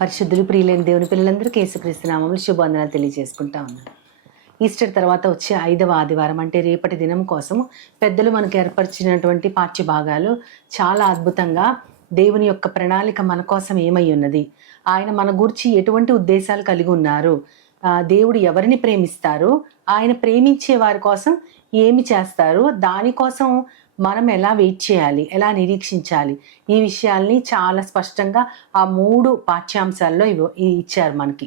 పరిశుద్ధులు ప్రియులైన దేవుని పిల్లలందరికీ యేసుక్రీస్తు నామములో శుభవందనాలు తెలియజేసుకుంటా ఉన్నాను. ఈస్టర్ తర్వాత వచ్చే 5వ ఆదివారం అంటే రేపటి దినం కోసం పెద్దలు మనకు ఏర్పరిచినటువంటి పాఠ్య భాగాలు చాలా అద్భుతంగా దేవుని యొక్క ప్రణాళిక మన కోసం ఏమై ఉన్నది, ఆయన మన గురించి ఎటువంటి ఉద్దేశాలు కలిగి ఉన్నారు, దేవుడు ఎవరిని ప్రేమిస్తారు, ఆయన ప్రేమించే వారి కోసం ఏమి చేస్తారు, దానికోసం మనం ఎలా వెయిట్ చేయాలి, ఎలా నిరీక్షించాలి, ఈ విషయాల్ని చాలా స్పష్టంగా ఆ 3 పాఠ్యాంశాల్లో ఇచ్చారు మనకి.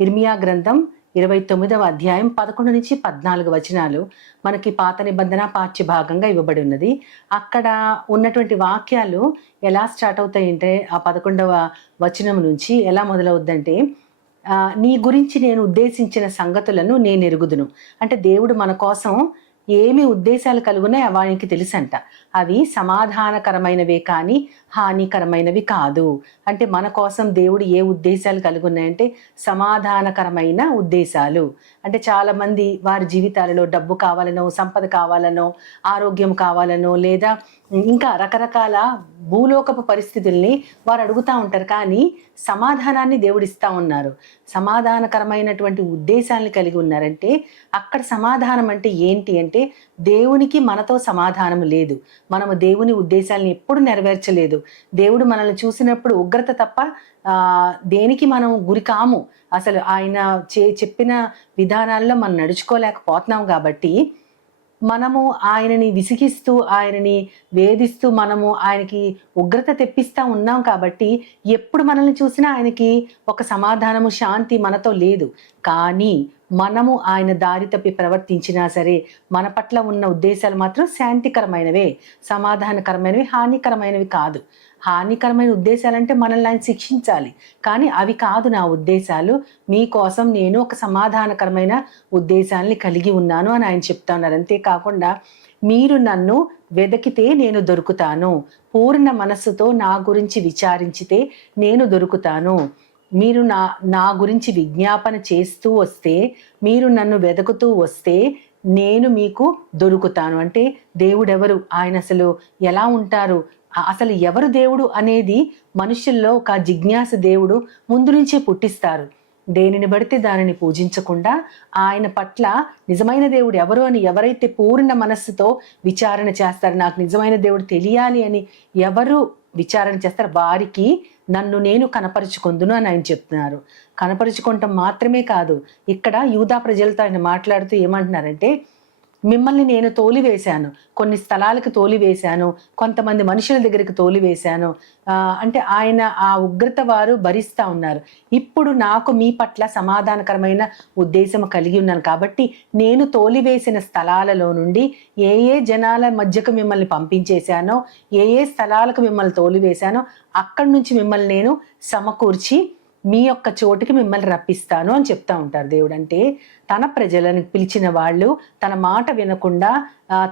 ఇర్మియా గ్రంథం 29వ అధ్యాయం 11 నుంచి 14 వచనాలు మనకి పాత నిబంధన పాఠ్య భాగంగా ఇవ్వబడి ఉన్నది. అక్కడ ఉన్నటువంటి వాక్యాలు ఎలా స్టార్ట్ అవుతాయంటే ఆ 11వ వచనం నుంచి ఎలా మొదలవుద్దంటే, నీ గురించి నేను ఉద్దేశించిన సంగతులను నేను ఎరుగుదును. అంటే దేవుడు మన కోసం ఏమి ఉద్దేశాలు కలుగున్నాయి వానికి తెలుసంట. అవి సమాధానకరమైనవే కానీ హానికరమైనవి కాదు. అంటే మన కోసం దేవుడు ఏ ఉద్దేశాలు కలిగి ఉన్నాయంటే సమాధానకరమైన ఉద్దేశాలు. అంటే చాలామంది వారి జీవితాలలో డబ్బు కావాలనో, సంపద కావాలనో, ఆరోగ్యం కావాలనో, లేదా ఇంకా రకరకాల భూలోకపు పరిస్థితుల్ని వారు అడుగుతూ ఉంటారు. కానీ సమాధానాన్ని దేవుడిస్తూ ఉన్నారు. సమాధానకరమైనటువంటి ఉద్దేశాలను కలిగి ఉన్నారంటే అక్కడ సమాధానం అంటే ఏంటి అంటే, దేవునికి మనతో సమాధానం లేదు. మనము దేవుని ఉద్దేశాలను ఎప్పుడు నెరవేర్చలేదు. దేవుడు మనల్ని చూసినప్పుడు ఉగ్రత తప్ప దేనికి మనం గురి కాము. అసలు ఆయన చెప్పిన విధానాల్లో మనం నడుచుకోలేకపోతున్నాం. కాబట్టి మనము ఆయనని విసిగిస్తూ, ఆయనని వేధిస్తూ, మనము ఆయనకి ఉగ్రత తెప్పిస్తూ ఉన్నాం. కాబట్టి ఎప్పుడు మనల్ని చూసినా ఆయనకి ఒక సమాధానము, శాంతి మనతో లేదు. కానీ మనము ఆయన దారి తప్పి ప్రవర్తించినా సరే మన పట్ల ఉన్న ఉద్దేశాలు మాత్రం శాంతికరమైనవే, సమాధానకరమైనవి, హానికరమైనవి కాదు. హానికరమైన ఉద్దేశాలంటే మనల్ని ఆయన శిక్షించాలి. కానీ అవి కాదు నా ఉద్దేశాలు. మీకోసం నేను ఒక సమాధానకరమైన ఉద్దేశాన్ని కలిగి ఉన్నాను అని ఆయన చెప్తా ఉన్నారు. అంతేకాకుండా మీరు నన్ను వెదకితే నేను దొరుకుతాను, పూర్ణ మనస్సుతో నా గురించి విచారించితే నేను దొరుకుతాను, మీరు నా గురించి విజ్ఞాపన చేస్తూ వస్తే, మీరు నన్ను వెతుకుతూ వస్తే నేను మీకు దొరుకుతాను. అంటే దేవుడెవరు, ఆయన అసలు ఎలా ఉంటారు, అసలు ఎవరు దేవుడు అనేది మనుషుల్లో ఒక జిజ్ఞాస దేవుడు ముందు నుంచే పుట్టిస్తారు. దేనిని బడితే దానిని పూజించకుండా ఆయన పట్ల నిజమైన దేవుడు ఎవరు అని ఎవరైతే పూర్ణ మనస్సుతో విచారణ చేస్తారో, నాకు నిజమైన దేవుడు తెలియాలి అని ఎవరు విచారణ చేస్తారు, వారికి నన్ను నేను కనపరుచుకుందును అని ఆయన చెప్తున్నారు. కనపరుచుకోవటం మాత్రమే కాదు, ఇక్కడ యూదా ప్రజలతో ఆయన మాట్లాడుతూ ఏమంటున్నారంటే, మిమ్మల్ని నేను తోలివేశాను, కొన్ని స్థలాలకు తోలివేశాను, కొంతమంది మనుషుల దగ్గరికి తోలివేశాను. అంటే ఆయన ఆ ఉగ్రత వారు భరిస్తూ ఉన్నారు. ఇప్పుడు నాకు మీ పట్ల సమాధానకరమైన ఉద్దేశం కలిగి ఉన్నాను. కాబట్టి నేను తోలివేసిన స్థలాలలో నుండి ఏ ఏ జనాల మధ్యకు మిమ్మల్ని పంపించేశానో, ఏ ఏ స్థలాలకు మిమ్మల్ని తోలివేశానో అక్కడి నుంచి మిమ్మల్ని నేను సమకూర్చి మీ యొక్క చోటుకి మిమ్మల్ని రప్పిస్తాను అని చెప్తా ఉంటారు దేవుడు. అంటే తన ప్రజలను పిలిచిన వాళ్ళు తన మాట వినకుండా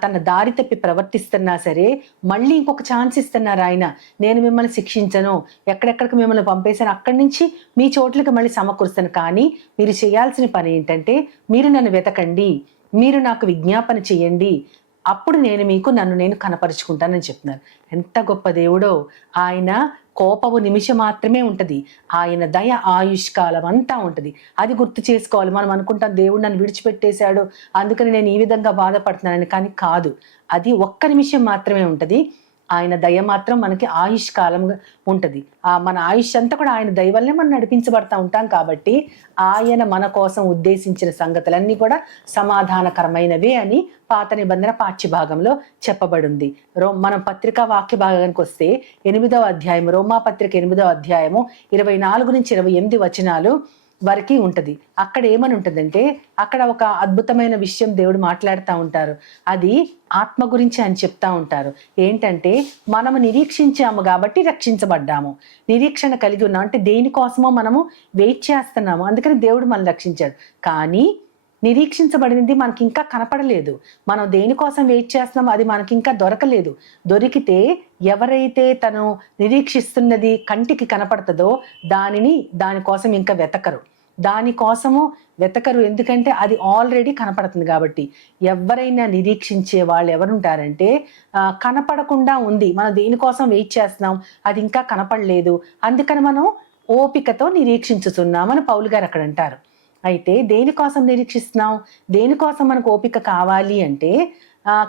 తన దారి తప్పి ప్రవర్తిస్తున్నా సరే మళ్ళీ ఇంకొక ఛాన్స్ ఇస్తున్నారు ఆయన. నేను మిమ్మల్ని శిక్షించను, ఎక్కడెక్కడికి మిమ్మల్ని పంపేశాను అక్కడి నుంచి మీ చోట్లకి మళ్ళీ సమకూరుస్తాను. కానీ మీరు చేయాల్సిన పని ఏంటంటే, మీరు నన్ను వెతకండి, మీరు నాకు విజ్ఞాపన చేయండి, అప్పుడు నన్ను నేను కనపరుచుకుంటానని చెప్తున్నారు. ఎంత గొప్ప దేవుడో! ఆయన కోపము నిమిషం మాత్రమే ఉంటుంది, ఆయన దయ ఆయుష్కాలం అంతా ఉంటుంది. అది గుర్తు చేసుకోవాలి. మనం అనుకుంటాం దేవుడు నన్ను విడిచిపెట్టేశాడు అందుకని నేను ఈ విధంగా బాధపడుతున్నానని. కానీ కాదు, అది ఒక్క నిమిషం మాత్రమే ఉంటుంది. ఆయన దయ మాత్రం మనకి ఆయుష్కాలంగా ఉంటుంది. మన ఆయుష్ అంతా కూడా ఆయన దయ వల్లే మనం నడిపించబడతా ఉంటాం. కాబట్టి ఆయన మన కోసం ఉద్దేశించిన సంగతులన్నీ కూడా సమాధానకరమైనవే అని పాత నిబంధన పాఠ్య భాగంలో చెప్పబడింది. మనం పత్రికా వాక్య భాగానికి వస్తే 8వ అధ్యాయం, రోమా పత్రిక 8వ అధ్యాయము 24 నుంచి 28 వచనాలు వరకు ఉంటుంది. అక్కడ ఏమని ఉంటుందంటే, అక్కడ ఒక అద్భుతమైన విషయం దేవుడు మాట్లాడుతూ ఉంటారు. అది ఆత్మ గురించి అని చెప్తా ఉంటారు. ఏంటంటే, మనము నిరీక్షించాము కాబట్టి రక్షించబడ్డాము. నిరీక్షణ కలిగి ఉన్నాం అంటే దేనికోసమో మనము వెయిట్ చేస్తున్నాము, అందుకని దేవుడు మనల్ని రక్షించాడు. కానీ నిరీక్షించబడినది మనకి ఇంకా కనపడలేదు. మనం దేనికోసం వెయిట్ చేస్తున్నామో అది మనకి ఇంకా దొరకలేదు. దొరికితే ఎవరైతే తను నిరీక్షిస్తున్నది కంటికి కనపడుతుందో దానికోసం ఇంకా దానికోసము వెతకరు. ఎందుకంటే అది ఆల్రెడీ కనపడుతుంది కాబట్టి. ఎవరైనా నిరీక్షించే వాళ్ళు ఎవరుంటారంటే, కనపడకుండా ఉంది, మనం దేనికోసం వెయిట్ చేస్తున్నాం, అది ఇంకా కనపడలేదు, అందుకని మనం ఓపికతో నిరీక్షించుతున్నామని పౌలు గారు అక్కడ అంటారు. అయితే దేనికోసం నిరీక్షిస్తున్నాం, దేనికోసం మనకు ఓపిక కావాలి అంటే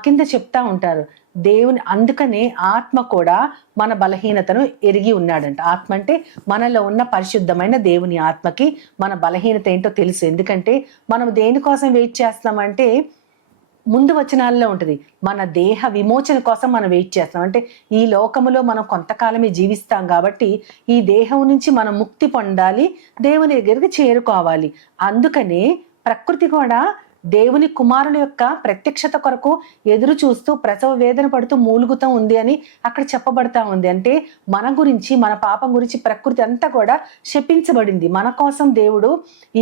కింద చెప్తా ఉంటారు దేవుని. అందుకనే ఆత్మ కూడా మన బలహీనతను ఎరిగి ఉన్నాడంట. ఆత్మ అంటే మనలో ఉన్న పరిశుద్ధమైన దేవుని ఆత్మకి మన బలహీనత ఏంటో తెలుసు. ఎందుకంటే మనం దేనికోసం వెయిట్ చేస్తామంటే ముందు వచనాల్లో ఉంటుంది, మన దేహ విమోచన కోసం మనం వెయిట్ చేస్తాం. అంటే ఈ లోకములో మనం కొంతకాలమే జీవిస్తాం కాబట్టి ఈ దేహం నుంచి మనం ముక్తి పొందాలి, దేవుని దగ్గరికి చేరుకోవాలి. అందుకనే ప్రకృతి కూడా దేవుని కుమారుల యొక్క ప్రత్యక్షత కొరకు ఎదురు చూస్తూ ప్రసవ వేదన పడుతూ మూలుగుతూ ఉంది అని అక్కడ చెప్పబడతా ఉంది. అంటే మన గురించి, మన పాపం గురించి ప్రకృతి అంతా కూడా శపించబడింది. మన కోసం దేవుడు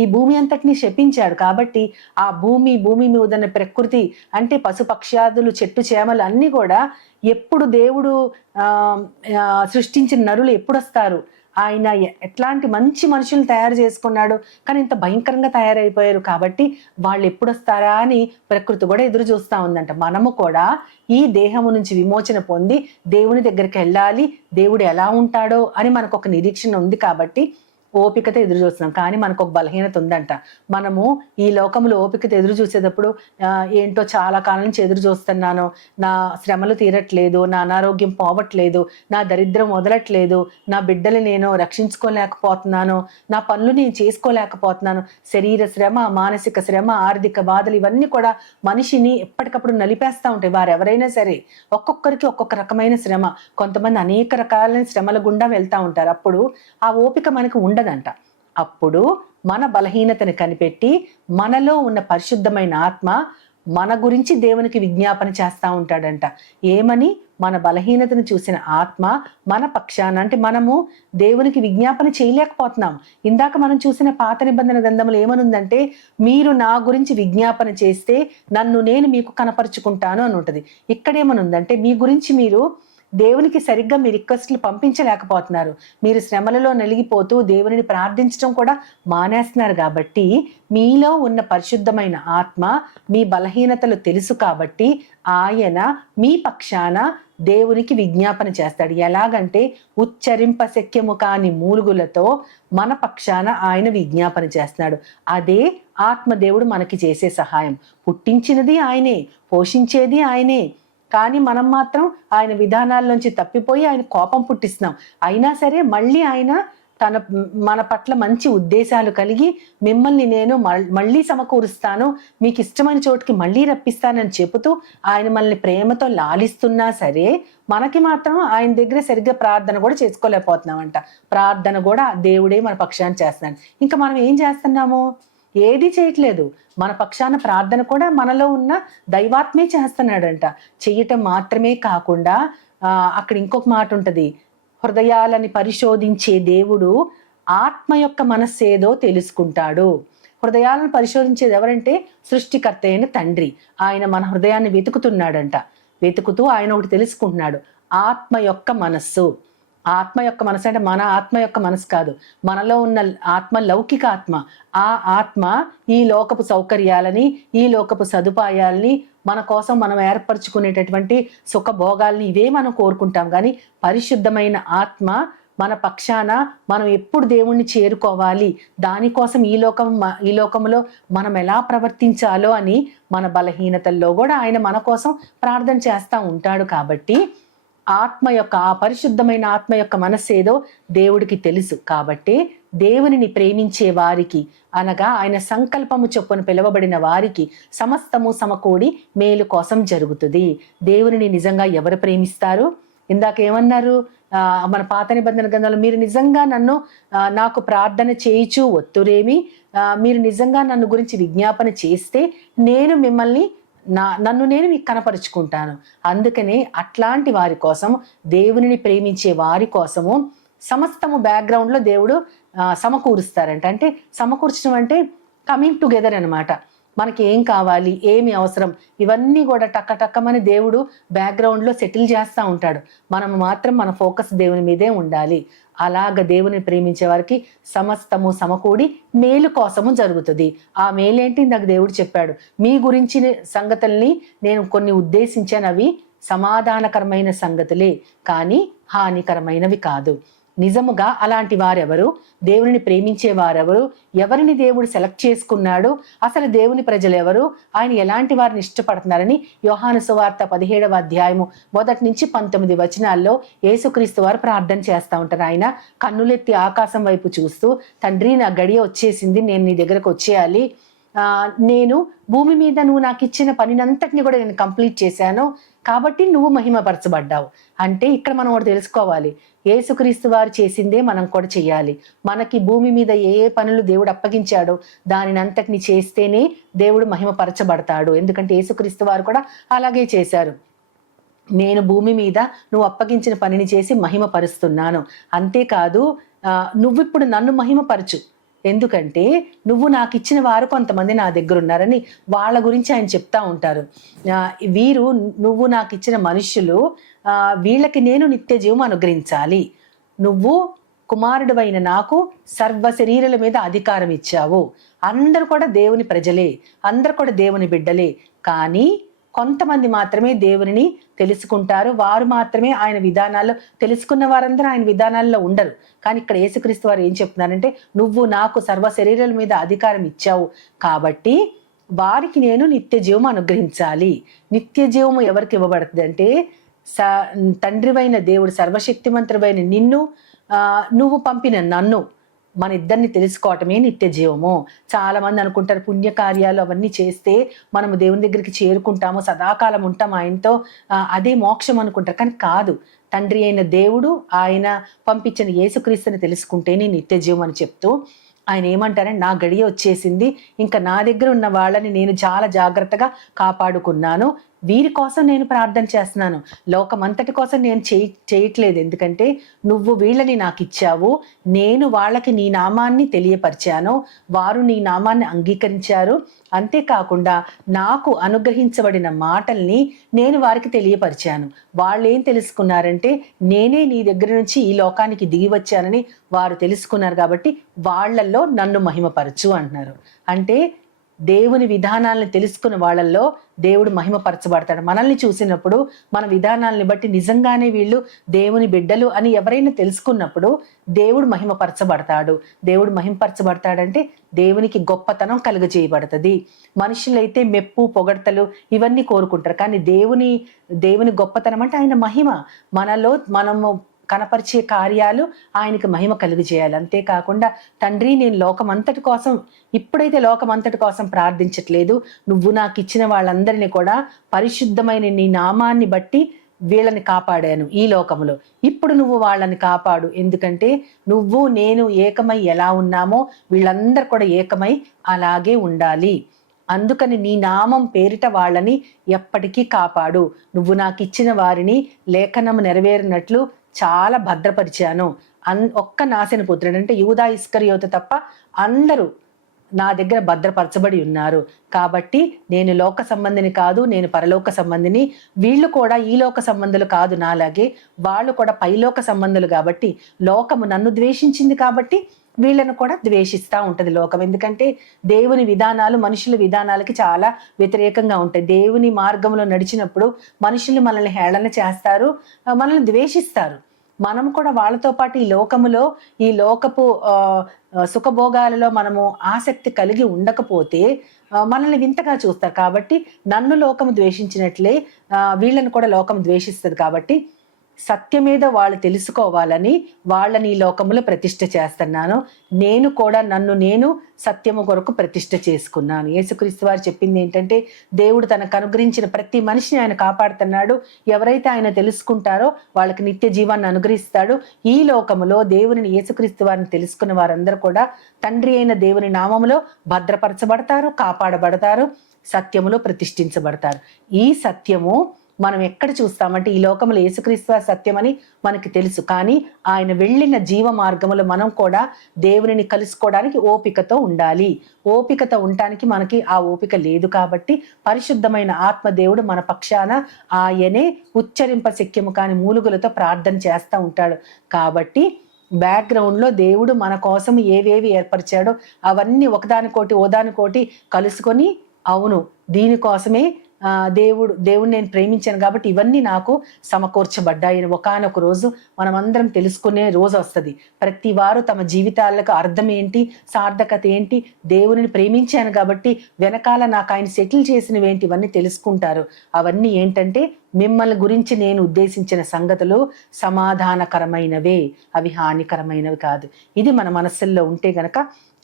ఈ భూమి అంతటిని శపించాడు. కాబట్టి ఆ భూమి మీద ఉన్న ప్రకృతి అంటే పశుపక్ష్యాదులు, చెట్టు చేమలు అన్నీ కూడా ఎప్పుడు దేవుడు సృష్టించిన నరులు ఎప్పుడు వస్తారు, ఆయన ఎట్లాంటి మంచి మనుషులు తయారు చేసుకున్నాడు, కానీ ఇంత భయంకరంగా తయారైపోయారు కాబట్టి వాళ్ళు ఎప్పుడు వస్తారా అని ప్రకృతి కూడా ఎదురు చూస్తూ ఉందంట. మనము కూడా ఈ దేహము నుంచి విమోచన పొంది దేవుని దగ్గరికి వెళ్ళాలి, దేవుడు ఎలా ఉంటాడో అని మనకు ఒక నిరీక్షణ ఉంది కాబట్టి ఓపికతో ఎదురు చూస్తున్నాం. కానీ మనకు ఒక బలహీనత ఉందంట. మనము ఈ లోకంలో ఓపికతో ఎదురు చూసేటప్పుడు ఏంటో చాలా కాలం నుంచి ఎదురు చూస్తున్నాను, నా శ్రమలు తీరట్లేదు, నా అనారోగ్యం పోవట్లేదు, నా దరిద్రం వదలట్లేదు, నా బిడ్డలు నేను రక్షించుకోలేకపోతున్నాను, నా పనులు నేను చేసుకోలేకపోతున్నాను. శరీర శ్రమ, మానసిక శ్రమ, ఆర్థిక బాధలు ఇవన్నీ కూడా మనిషిని ఎప్పటికప్పుడు నలిపేస్తూ ఉంటాయి. వారు ఎవరైనా సరే ఒక్కొక్కరికి ఒక్కొక్క రకమైన శ్రమ, కొంతమంది అనేక రకాలైన శ్రమల గుండా వెళ్తూ ఉంటారు. అప్పుడు ఆ ఓపిక మనకు ఉండదంట. అప్పుడు మన బలహీనతను కనిపెట్టి మనలో ఉన్న పరిశుద్ధమైన ఆత్మ మన గురించి దేవునికి విజ్ఞాపన చేస్తూ ఉంటాడంట. ఏమని? మన బలహీనతను చూసిన ఆత్మ మన పక్షాన, అంటే మనము దేవునికి విజ్ఞాపన చేయలేకపోతున్నాం. ఇందాక మనం చూసిన పాత నిబంధన గ్రంథంలో ఏమనుందంటే, మీరు నా గురించి విజ్ఞాపన చేస్తే నన్ను నేను మీకు కనపరుచుకుంటాను అని ఉంటుంది. ఇక్కడేమనుందంటే, మీ గురించి మీరు దేవునికి సరిగ్గా మీ రిక్వెస్ట్లు పంపించలేకపోతున్నారు, మీరు శ్రమలలో నలిగిపోతూ దేవునిని ప్రార్థించడం కూడా మానేస్తున్నారు. కాబట్టి మీలో ఉన్న పరిశుద్ధమైన ఆత్మ మీ బలహీనతలు తెలుసు కాబట్టి ఆయన మీ పక్షాన దేవునికి విజ్ఞాపన చేస్తాడు. ఎలాగంటే ఉచ్చరింపశక్యము కాని మూలుగులతో మన పక్షాన ఆయన విజ్ఞాపన చేస్తున్నాడు. అదే ఆత్మదేవుడు మనకి చేసే సహాయం. పుట్టించినది ఆయనే, పోషించేది ఆయనే, కానీ మనం మాత్రం ఆయన విధానాల్లోంచి తప్పిపోయి ఆయన కోపం పుట్టిస్తున్నాం. అయినా సరే మళ్ళీ ఆయన మన పట్ల మంచి ఉద్దేశాలు కలిగి మిమ్మల్ని నేను మళ్ళీ సమకూరుస్తాను, మీకు ఇష్టమైన చోటుకి మళ్ళీ రప్పిస్తానని చెబుతూ ఆయన మనల్ని ప్రేమతో లాలిస్తున్నా సరే మనకి మాత్రం ఆయన దగ్గర సరిగ్గా ప్రార్థన కూడా చేసుకోలేకపోతున్నామంట. ప్రార్థన కూడా దేవుడే మన పక్షాన్ని చేస్తున్నాడు. ఇంకా మనం ఏం చేస్తున్నాము? ఏది చేయట్లేదు. మన పక్షాన ప్రార్థన కూడా మనలో ఉన్న దైవాత్మే చేస్తున్నాడంట. చెయ్యటం మాత్రమే కాకుండా అక్కడ ఇంకొక మాట ఉంటది, హృదయాలని పరిశోధించే దేవుడు ఆత్మ యొక్క మనస్సేదో తెలుసుకుంటాడు. హృదయాలను పరిశోధించేది ఎవరంటే సృష్టికర్త అయిన తండ్రి. ఆయన మన హృదయాన్ని వెతుకుతున్నాడంట. వెతుకుతూ ఆయన ఒకటి తెలుసుకుంటున్నాడు, ఆత్మ యొక్క మనస్సు. ఆత్మ యొక్క మనసు అంటే మన ఆత్మ యొక్క మనసు కాదు, మనలో ఉన్న ఆత్మ లౌకిక ఆత్మ. ఆ ఆత్మ ఈ లోకపు సౌకర్యాలని, ఈ లోకపు సదుపాయాలని, మన కోసం మనం ఏర్పరచుకునేటటువంటి సుఖభోగాల్ని ఇవే మనం కోరుకుంటాం. కానీ పరిశుద్ధమైన ఆత్మ మన పక్షాన మనం ఎప్పుడు దేవుణ్ణి చేరుకోవాలి, దానికోసం ఈ లోకంలో మనం ఎలా ప్రవర్తించాలో అని మన బలహీనతల్లో కూడా ఆయన మన కోసం ప్రార్థన చేస్తూ ఉంటాడు. కాబట్టి ఆత్మ యొక్క, ఆ పరిశుద్ధమైన ఆత్మ యొక్క మనస్సేదో దేవుడికి తెలుసు. కాబట్టి దేవునిని ప్రేమించే వారికి, అనగా ఆయన సంకల్పము చొప్పున పిలువబడిన వారికి సమస్తము సమకూడి మేలు కోసం జరుగుతుంది. దేవునిని నిజంగా ఎవరు ప్రేమిస్తారు? ఇందాక ఏమన్నారు మన పాత నిబంధన గ్రంథంలో, మీరు నిజంగా నాకు ప్రార్థన చేయిచు ఒత్తురేమి, మీరు నిజంగా నన్ను గురించి విజ్ఞాపన చేస్తే నేను మిమ్మల్ని నన్ను నేను మీకు కనపరుచుకుంటాను. అందుకనే అట్లాంటి వారి కోసం, దేవునిని ప్రేమించే వారి కోసము సమస్తము బ్యాక్గ్రౌండ్లో దేవుడు సమకూరుస్తారంట. అంటే సమకూర్చడం అంటే కమింగ్ టుగెదర్ అనమాట. మనకి ఏం కావాలి, ఏమి అవసరం, ఇవన్నీ కూడా టక్కమని దేవుడు బ్యాక్గ్రౌండ్లో సెటిల్ చేస్తూ ఉంటాడు. మనం మాత్రం మన ఫోకస్ దేవుని మీదే ఉండాలి. అలాగ దేవుని ప్రేమించే వారికి సమస్తము సమకూడి మేలు కోసము జరుగుతుంది. ఆ మేలేంటి? నాకు దేవుడు చెప్పాడు, మీ గురించి సంగతుల్ని నేను కొన్ని ఉద్దేశించాను, అవి సమాధానకరమైన సంగతులే కానీ హానికరమైనవి కాదు. నిజముగా అలాంటి వారెవరు? దేవుని ప్రేమించే వారెవరు? ఎవరిని దేవుడు సెలెక్ట్ చేసుకున్నాడు? అసలు దేవుని ప్రజలు ఎవరు? ఆయన ఎలాంటి వారిని ఇష్టపడుతున్నారని యోహాను సువార్త 17వ అధ్యాయము 1 నుంచి 19 వచనాల్లో యేసుక్రీస్తు వారు ప్రార్థన చేస్తూ ఉంటారు. ఆయన కన్నులెత్తి ఆకాశం వైపు చూస్తూ, తండ్రి నా గడియ వచ్చేసింది, నేను నీ దగ్గరకు వచ్చేయాలి, నేను భూమి మీద నువ్వు నాకు ఇచ్చిన పనినంతటిని కూడా నేను కంప్లీట్ చేశాను, కాబట్టి నువ్వు మహిమపరచబడ్డావు. అంటే ఇక్కడ మనం ఒకటి తెలుసుకోవాలి, యేసుక్రీస్తు వారు చేసిందే మనం కూడా చెయ్యాలి. మనకి భూమి మీద ఏ ఏ పనులు దేవుడు అప్పగించాడో దానిని అంతటిని చేస్తేనే దేవుడు మహిమపరచబడతాడు. ఎందుకంటే యేసుక్రీస్తు వారు కూడా అలాగే చేశారు. నేను భూమి మీద నువ్వు అప్పగించిన పనిని చేసి మహిమపరుస్తున్నాను, అంతేకాదు నువ్విప్పుడు నన్ను మహిమపరచు, ఎందుకంటే నువ్వు నాకు ఇచ్చిన వారు కొంతమంది నా దగ్గర ఉన్నారని వాళ్ళ గురించి ఆయన చెప్తా ఉంటారు. వీరు నువ్వు నాకు ఇచ్చిన మనుష్యులు, వీళ్ళకి నేను నిత్య జీవం అనుగ్రహించాలి. నువ్వు కుమారుడు అయిన నాకు సర్వ శరీరాల మీద అధికారం ఇచ్చావు. అందరూ కూడా దేవుని ప్రజలే, అందరూ కూడా దేవుని బిడ్డలే. కానీ కొంతమంది మాత్రమే దేవుని తెలుసుకుంటారు, వారు మాత్రమే ఆయన విధానాల్లో, తెలుసుకున్న వారందరూ ఆయన విధానాల్లో ఉండరు. కానీ ఇక్కడ యేసుక్రీస్తు వారు ఏం చెప్తున్నారంటే, నువ్వు నాకు సర్వ శరీరాల మీద అధికారం ఇచ్చావు కాబట్టి వారికి నేను నిత్య జీవం అనుగ్రహించాలి. నిత్య జీవము ఎవరికి ఇవ్వబడుతుంది అంటే, తండ్రివైన దేవుడు, సర్వశక్తిమంతుడైన నిన్ను, నువ్వు పంపిన నన్ను, మన ఇద్దరిని తెలుసుకోవటమే నిత్య జీవము. చాలా మంది అనుకుంటారు పుణ్యకార్యాలు అవన్నీ చేస్తే మనము దేవుని దగ్గరికి చేరుకుంటాము, సదాకాలం ఉంటాం ఆయనతో, అదే మోక్షం అనుకుంటారు. కానీ కాదు. తండ్రి అయిన దేవుడు, ఆయన పంపించిన యేసుక్రీస్తుని తెలుసుకుంటేనే నిత్య జీవం అని చెప్తూ ఆయన ఏమంటారంటే, నా గడియ వచ్చేసింది, ఇంకా నా దగ్గర ఉన్న వాళ్ళని నేను చాలా జాగ్రత్తగా కాపాడుకున్నాను, వీరి కోసం నేను ప్రార్థన చేస్తున్నాను, లోకమంతటి కోసం నేను చేయట్లేదు. ఎందుకంటే నువ్వు వీళ్ళని నాకు ఇచ్చావు, నేను వాళ్ళకి నీ నామాన్ని తెలియపరిచాను, వారు నీ నామాన్ని అంగీకరించారు. అంతేకాకుండా నాకు అనుగ్రహించబడిన మాటల్ని నేను వారికి తెలియపరిచాను. వాళ్ళు ఏం తెలుసుకున్నారంటే, నేనే నీ దగ్గర నుంచి ఈ లోకానికి దిగి వచ్చానని వారు తెలుసుకున్నారు. కాబట్టి వాళ్ళల్లో నన్ను మహిమపరచు అంటున్నారు. అంటే దేవుని విధానాలను తెలుసుకున్న వాళ్ళల్లో దేవుడు మహిమపరచబడతాడు. మనల్ని చూసినప్పుడు మన విధానాలని బట్టి నిజంగానే వీళ్ళు దేవుని బిడ్డలు అని ఎవరైనా తెలుసుకున్నప్పుడు దేవుడు మహిమపరచబడతాడు. దేవుడు మహిమపరచబడతాడంటే దేవునికి గొప్పతనం కలుగజేయబడుతుంది. మనుషులైతే మెప్పు పొగడ్తలు ఇవన్నీ కోరుకుంటారు, కానీ దేవుని గొప్పతనం అంటే ఆయన మహిమ, మనలో మనము కనపరిచే కార్యాలు ఆయనకి మహిమ కలుగు చేయాలి. అంతేకాకుండా తండ్రి నేను లోకమంతటి కోసం, ఇప్పుడైతే లోకమంతటి కోసం ప్రార్థించట్లేదు, నువ్వు నాకు ఇచ్చిన వాళ్ళందరినీ కూడా పరిశుద్ధమైన నీ నామాన్ని బట్టి వీళ్ళని కాపాడాను ఈ లోకములో, ఇప్పుడు నువ్వు వాళ్ళని కాపాడు. ఎందుకంటే నువ్వు నేను ఏకమై ఎలా ఉన్నామో వీళ్ళందరూ కూడా ఏకమై అలాగే ఉండాలి. అందుకని నీ నామం పేరిట వాళ్ళని ఎప్పటికీ కాపాడు. నువ్వు నాకు ఇచ్చిన వారిని లేఖనము నెరవేరినట్లు చాలా భద్రపరిచాను. ఒక్క నాశన పుత్రుడు అంటే యూదా ఇస్కరియోతు తప్ప అందరూ నా దగ్గర భద్రపరచబడి ఉన్నారు. కాబట్టి నేను లోక సంబంధిని కాదు, నేను పరలోక సంబంధిని. వీళ్ళు కూడా ఈ లోక సంబంధులు కాదు నాలాగే, వాళ్ళు కూడా పైలోక సంబంధులు. కాబట్టి లోకము నన్ను ద్వేషించింది కాబట్టి వీళ్ళను కూడా ద్వేషిస్తూ ఉంటుంది లోకం. ఎందుకంటే దేవుని విధానాలు మనుషుల విధానాలకి చాలా వ్యతిరేకంగా ఉంటాయి. దేవుని మార్గంలో నడిచినప్పుడు మనుషులు మనల్ని హేళన చేస్తారు, మనల్ని ద్వేషిస్తారు. మనం కూడా వాళ్ళతో పాటు ఈ లోకములో, ఈ లోకపు సుఖభోగాలలో మనము ఆసక్తి కలిగి ఉండకపోతే మనల్ని వింతగా చూస్తారు. కాబట్టి నన్ను లోకము ద్వేషించినట్లే వీళ్ళని కూడా లోకం ద్వేషిస్తుంది. కాబట్టి సత్యమేదో వాళ్ళు తెలుసుకోవాలని వాళ్ళని ఈ లోకములో ప్రతిష్ఠ చేస్తున్నాను. నేను కూడా నన్ను నేను సత్యము కొరకు ప్రతిష్ఠ చేసుకున్నాను. యేసుక్రీస్తు వారు చెప్పింది ఏంటంటే, దేవుడు తనకు అనుగ్రహించిన ప్రతి మనిషిని ఆయన కాపాడుతున్నాడు. ఎవరైతే ఆయన తెలుసుకుంటారో వాళ్ళకి నిత్య జీవాన్ని అనుగ్రహిస్తాడు. ఈ లోకములో దేవుని యేసుక్రీస్తు వారిని తెలుసుకున్న వారందరూ కూడా తండ్రి అయిన దేవుని నామములో భద్రపరచబడతారు, కాపాడబడతారు, సత్యములో ప్రతిష్ఠించబడతారు. ఈ సత్యము మనం ఎక్కడ చూస్తామంటే ఈ లోకంలో యేసుక్రీస్తు సత్యమని మనకి తెలుసు, కానీ ఆయన వెళ్ళిన జీవ మార్గములో మనం కూడా దేవునిని కలుసుకోవడానికి ఓపికతో ఉండాలి. ఓపికతో ఉండటానికి మనకి ఆ ఓపిక లేదు. కాబట్టి పరిశుద్ధమైన ఆత్మదేవుడు మన పక్షాన ఆయనే ఉచ్చరింప శక్యము కాని మూలుగులతో ప్రార్థన చేస్తూ ఉంటాడు. కాబట్టి బ్యాక్గ్రౌండ్లో దేవుడు మన కోసం ఏవేవి ఏర్పరిచాడో అవన్నీ ఒకదానికోటి ఓదానికోటి కలుసుకొని, అవును దీనికోసమే దేవుడు నేను ప్రేమించాను కాబట్టి ఇవన్నీ నాకు సమకూర్చబడ్డాయి. ఒకానొక రోజు మనమందరం తెలుసుకునే రోజు వస్తుంది. ప్రతి వారు తమ జీవితాలకు అర్థం ఏంటి, సార్థకత ఏంటి, దేవుని ప్రేమించాను కాబట్టి వెనకాల నాకు ఆయన సెటిల్ చేసినవి ఏంటి, ఇవన్నీ తెలుసుకుంటారు. అవన్నీ ఏంటంటే మిమ్మల్ని గురించి నేను ఉద్దేశించిన సంగతులు సమాధానకరమైనవే, అవి హానికరమైనవి కాదు. ఇది మన మనస్సుల్లో ఉంటే గనక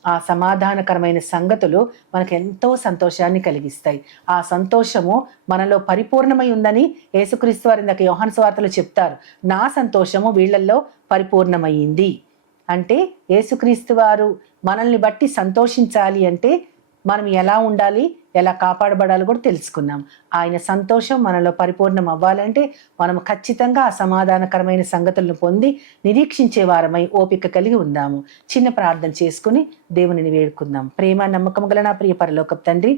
ఆ సమాధానకరమైన సంగతులు మనకు ఎంతో సంతోషాన్ని కలిగిస్తాయి. ఆ సంతోషము మనలో పరిపూర్ణమై ఉందని యేసుక్రీస్తు వారు ఇందాక యోహాను సువార్తలో చెప్తారు. నా సంతోషము వీళ్ళల్లో పరిపూర్ణమైంది అంటే యేసుక్రీస్తు వారు మనల్ని బట్టి సంతోషించాలి అంటే మనం ఎలా ఉండాలి, ఎలా కాపాడబడాలి కూడా తెలుసుకున్నాం. ఆయన సంతోషం మనలో పరిపూర్ణం అవ్వాలంటే మనం ఖచ్చితంగా ఆ సమాధానకరమైన సంగతులను పొంది నిరీక్షించే వారమై ఓపిక కలిగి ఉందాము. చిన్న ప్రార్థన చేసుకుని దేవునిని వేడుకుందాం. ప్రేమ నమ్మకం గల నా ప్రియ పరలోకపు తండ్రి,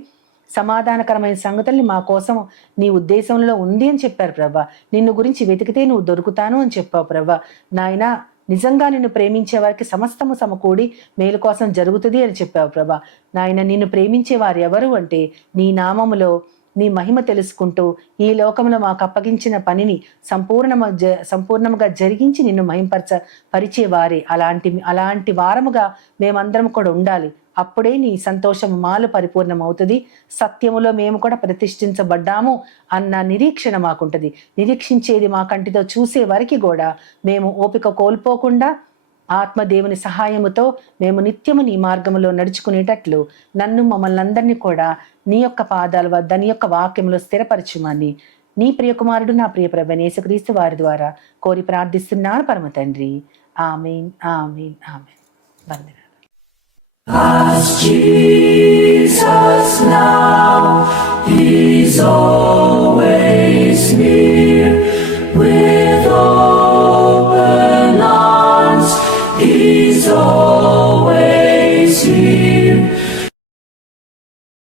సమాధానకరమైన సంగతుల్ని మా కోసం నీ ఉద్దేశంలో ఉంది అని చెప్పారు ప్రభా. నిన్ను గురించి వెతికితే నువ్వు దొరుకుతాను అని చెప్పావు ప్రభా. నాయన నిజంగా నిన్ను ప్రేమించే వారికి సమస్తము సమకూడి మేలు కోసం జరుగుతుంది అని చెప్పావు ప్రభా. నాయన నిన్ను ప్రేమించే వారు ఎవరు అంటే నీ నామములో నీ మహిమ తెలుసుకుంటూ ఈ లోకంలో మాకు అప్పగించిన పనిని సంపూర్ణముగా జరిగించి నిన్ను పరిచే వారే. అలాంటి వారముగా మేమందరం కూడా ఉండాలి. అప్పుడే నీ సంతోషము మాలు పరిపూర్ణమవుతుంది. సత్యములో మేము కూడా ప్రతిష్ఠించబడ్డాము అన్న నిరీక్షణ మాకుంటుంది. నిరీక్షించేది మా కంటితో చూసే వరకు కూడా మేము ఓపిక కోల్పోకుండా ఆత్మదేవుని సహాయముతో మేము నిత్యము నీ మార్గములో నడుచుకునేటట్లు నన్ను మమ్మల్ని అందరినీ కూడా నీ యొక్క పాదాల వద్ద నీ యొక్క వాక్యంలో స్థిరపరచుమని నీ ప్రియకుమారుడు నా ప్రియ ప్రభువైన యేసుక్రీస్తు వారి ద్వారా కోరి ప్రార్థిస్తున్నాను పరమ తండ్రి. ఆమేన్, ఆమేన్, ఆమేన్. వందనాలు. As Jesus now is always near, with open arms He's always